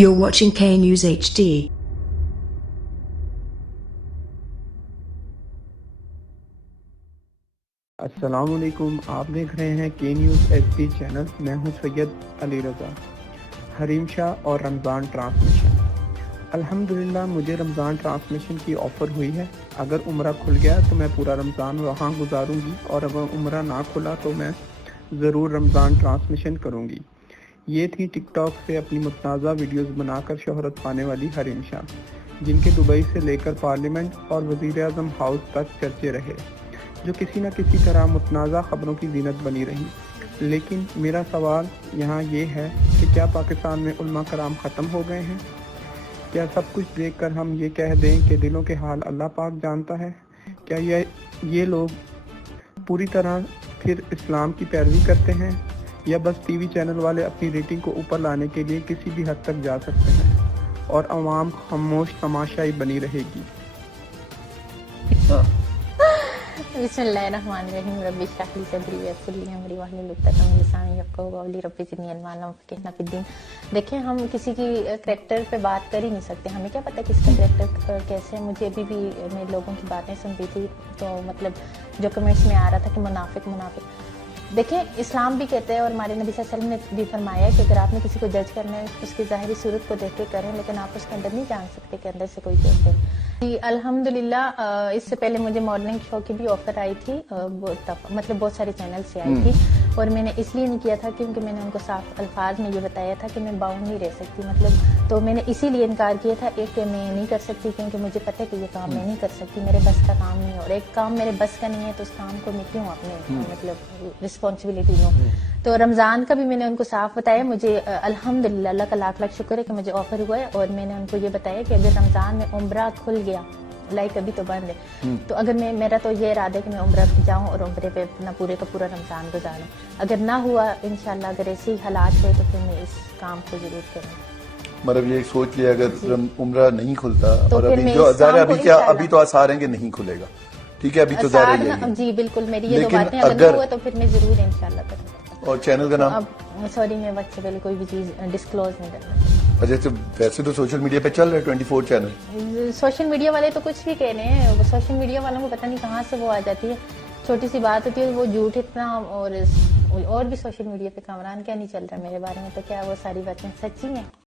You're watching K News HD. السلام علیکم، آپ دیکھ رہے ہیں کے نیوز ایچ ڈی چینل۔ میں ہوں سید علی رضا۔ حریم شاہ اور رمضان ٹرانسمیشن۔ الحمدللہ مجھے رمضان ٹرانسمیشن کی آفر ہوئی ہے۔ اگر عمرہ کھل گیا تو میں پورا رمضان وہاں گزاروں گی، اور اگر عمرہ نہ کھلا تو میں ضرور رمضان ٹرانسمیشن کروں گی۔ یہ تھی ٹک ٹاک سے اپنی متنازع ویڈیوز بنا کر شہرت پانے والی حریم شاہ، جن کے دبئی سے لے کر پارلیمنٹ اور وزیر اعظم ہاؤس تک چرچے رہے، جو کسی نہ کسی طرح متنازع خبروں کی زینت بنی رہی۔ لیکن میرا سوال یہاں یہ ہے کہ کیا پاکستان میں علماء کرام ختم ہو گئے ہیں؟ کیا سب کچھ دیکھ کر ہم یہ کہہ دیں کہ دلوں کے حال اللہ پاک جانتا ہے؟ کیا یہ لوگ پوری طرح پھر اسلام کی پیروی کرتے ہیں، یا بس ٹی وی چینل والے اپنی ریٹنگ کو اوپر لانے کے لیے کسی بھی حد تک جا سکتے ہیں اور عوام خاموش تماشائی بنی رہے گی؟ بسم اللہ الرحمن الرحیم۔ رب اشرح لی صدری ویسر لی امری واحلل عقدۃ من لسانی یفقہوا قولی۔ رب زدنی علما وعلمنا وفقہنا فی الدین۔ دیکھیں، ہم کسی کی کریکٹر پہ بات کر ہی نہیں سکتے، ہمیں کیا پتہ کس کا کریکٹر کیسے ہے۔ مجھے ابھی بھی میں لوگوں کی باتیں سن رہی تھی تو مطلب جو کمنٹس میں آ رہا تھا کہ منافق منافق، دیکھیں اسلام بھی کہتے ہیں اور ہمارے نبی صلی اللہ علیہ وسلم نے بھی فرمایا ہے کہ اگر آپ نے کسی کو جج کرنا ہے اس کی ظاہری صورت کو دیکھ کے کریں، لیکن آپ اس کے اندر نہیں جان سکتے کہ اندر سے کوئی کیسے ہے۔ جی الحمدللہ، اس سے پہلے مجھے مارننگ شو کی بھی آفر آئی تھی، مطلب بہت سارے چینل سے آئی تھی، اور میں نے اس لیے نہیں کیا تھا کیونکہ میں نے ان کو صاف الفاظ میں یہ بتایا تھا کہ میں باؤنڈ نہیں رہ سکتی، مطلب تو میں نے اسی لیے انکار کیا تھا ایک کہ میں نہیں کر سکتی کیونکہ مجھے پتہ ہے کہ یہ کام میں نہیں کر سکتی، میرے بس کا کام نہیں ہے، اور ایک کام میرے بس کا نہیں ہے تو اس کام کو میں کیوں اپنے مطلب رسپانسبلٹی لوں۔ تو رمضان کا بھی میں نے ان کو صاف بتایا، مجھے الحمدللہ اللہ کا لاکھ لاکھ شکر ہے کہ مجھے آفر ہوا ہے، اور میں نے ان کو یہ بتایا کہ اگر رمضان میں عمرہ کھل گیا، لائک ابھی تو بند ہے، تو اگر میرا تو یہ ارادہ ہے کہ میں عمرہ جاؤں اور عمرے پہ اپنا پورے کا پورا رمضان گزاروں۔ اگر نہ ہوا انشاءاللہ، اگر ایسی حالات ہوئے تو پھر میں اس کام کو ضرور کروں۔ مطلب یہ سوچ لیا اگر عمرہ نہیں کھلتا، اور پھر ابھی میں جو اس کام کو ابھی تو آثار ہیں کہ نہیں کھلے گا، ٹھیک ہے، ابھی تو ظاہر ہے یہی ہے۔ جی بالکل، میری یہ دو لیکن باتیں اگر نہ ہوا تو پھر میں ضرور انشاءاللہ کروں۔ اور چینل کا نام؟ اب سوری، میں وقت سے پہلے کوئی بھی چیز ڈسکلوز نہیں کرنا۔ اچھا، ویسے تو سوشل میڈیا پہ چل رہے 24 چینل۔ سوشل میڈیا والے تو کچھ بھی کہہ رہے ہیں، وہ سوشل میڈیا والوں کو پتہ نہیں کہاں سے وہ آ جاتی ہے، چھوٹی سی بات ہوتی ہے وہ جھوٹ اتنا، اور بھی سوشل میڈیا پہ کامران کیا نہیں چل رہا میرے بارے میں، تو کیا وہ ساری باتیں سچی ہیں؟